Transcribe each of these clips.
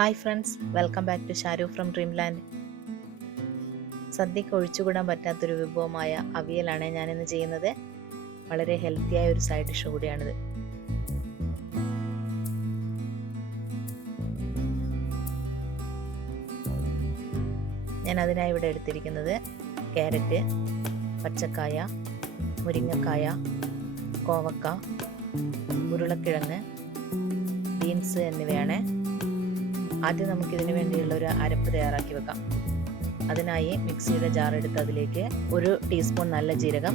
Hi friends, welcome back to Sharu from Dreamland. സദ്യക്ക് ഒഴിച്ചുകൂടാൻ പറ്റാത്തൊരു വിഭവമായ അവിയലാണ് ഞാനിന്ന് ചെയ്യുന്നത്. വളരെ ഹെൽത്തിയായ ഒരു സൈഡ് ഡിഷ് കൂടിയാണിത്. ഞാൻ അതിനായി ഇവിടെ എടുത്തിരിക്കുന്നത് ക്യാരറ്റ്, പച്ചക്കായ, മുരിങ്ങക്കായ, കോവക്ക, ഉരുളക്കിഴങ്ങ്, ബീൻസ് എന്നിവയാണ്. ആദ്യം നമുക്കിതിന് വേണ്ടിയുള്ള ഒരു അരപ്പ് തയ്യാറാക്കി വെക്കാം. അതിനായി മിക്സിയുടെ ജാർ എടുത്ത് അതിലേക്ക് 1 ടീസ്പൂൺ നല്ല ജീരകം,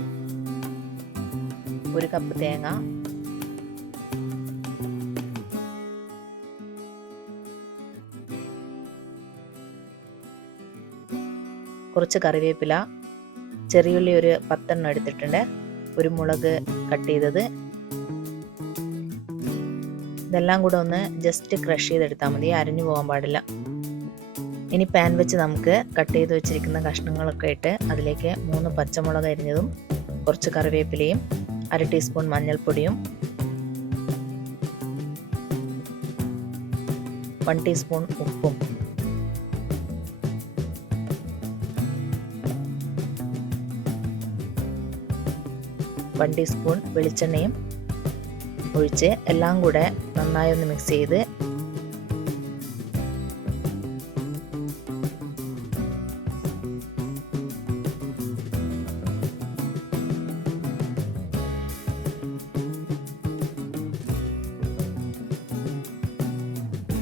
1 കപ്പ് തേങ്ങ, കുറച്ച് കറിവേപ്പില, ചെറിയുള്ളി ഒരു 10 എണ്ണം എടുത്തിട്ടുണ്ട്, 1 മുളക് കട്ട് ചെയ്തത്. ഇതെല്ലാം കൂടെ ഒന്ന് ജസ്റ്റ് ക്രഷ് ചെയ്തെടുത്താൽ മതി, അരിഞ്ഞു പോകാൻ പാടില്ല. ഇനി പാൻ വെച്ച് നമുക്ക് കട്ട് ചെയ്ത് വെച്ചിരിക്കുന്ന കഷ്ണങ്ങളൊക്കെ ഇട്ട് അതിലേക്ക് 3 പച്ചമുളക് അരിഞ്ഞതും, കുറച്ച് കറിവേപ്പിലയും, 1/2 ടീസ്പൂൺ മഞ്ഞൾപ്പൊടിയും, 1 ടീസ്പൂൺ ഉപ്പും, വൺ ടീസ്പൂൺ വെളിച്ചെണ്ണയും ഒഴിച്ച് എല്ലാം കൂടെ നന്നായി ഒന്ന് മിക്സ് ചെയ്ത്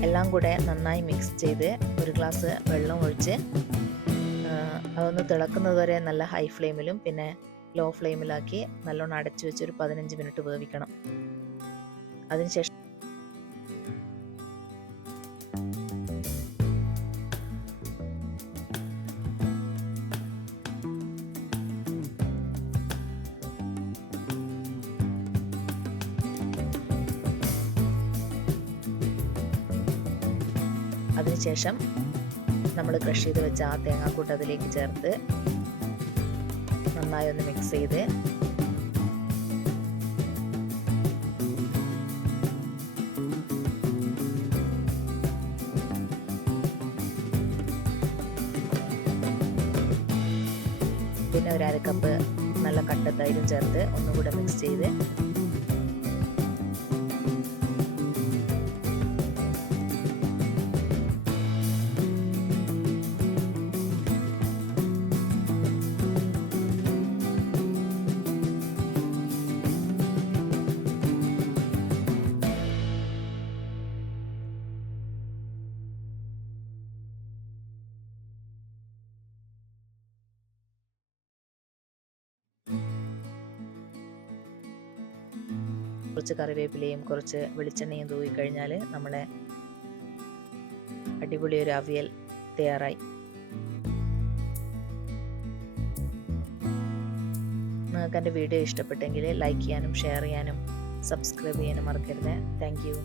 എല്ലാം കൂടെ നന്നായി മിക്സ് ചെയ്ത് 1 ഗ്ലാസ് വെള്ളം ഒഴിച്ച് അതൊന്ന് തിളക്കുന്നത് വരെ നല്ല ഹൈ ഫ്ലെയിമിലും പിന്നെ ലോ ഫ്ലെയിമിലാക്കി നല്ലോണം അടച്ചു വെച്ച് ഒരു 15 മിനിറ്റ് വേവിക്കണം. അതിനുശേഷം നമ്മൾ ക്രഷ് ചെയ്ത് വെച്ച ആ തേങ്ങാക്കൂട്ട് അതിലേക്ക് ചേർത്ത് നന്നായി ഒന്ന് മിക്സ് ചെയ്ത് പിന്നെ 1/2 കപ്പ് നല്ല കട്ട തൈരും ചേർത്ത് ഒന്നുകൂടെ മിക്സ് ചെയ്ത് കുറച്ച് കറിവേപ്പിലയും കുറച്ച് വെളിച്ചെണ്ണയും തൂവി കഴിഞ്ഞാൽ നമ്മുടെ അടിപൊളി ഒരു അവിയൽ തയ്യാറായി. നിങ്ങൾക്ക് എൻ്റെ വീഡിയോ ഇഷ്ടപ്പെട്ടെങ്കിൽ ലൈക്ക് ചെയ്യാനും ഷെയർ ചെയ്യാനും സബ്സ്ക്രൈബ് ചെയ്യാനും മറക്കരുത്. Thank you.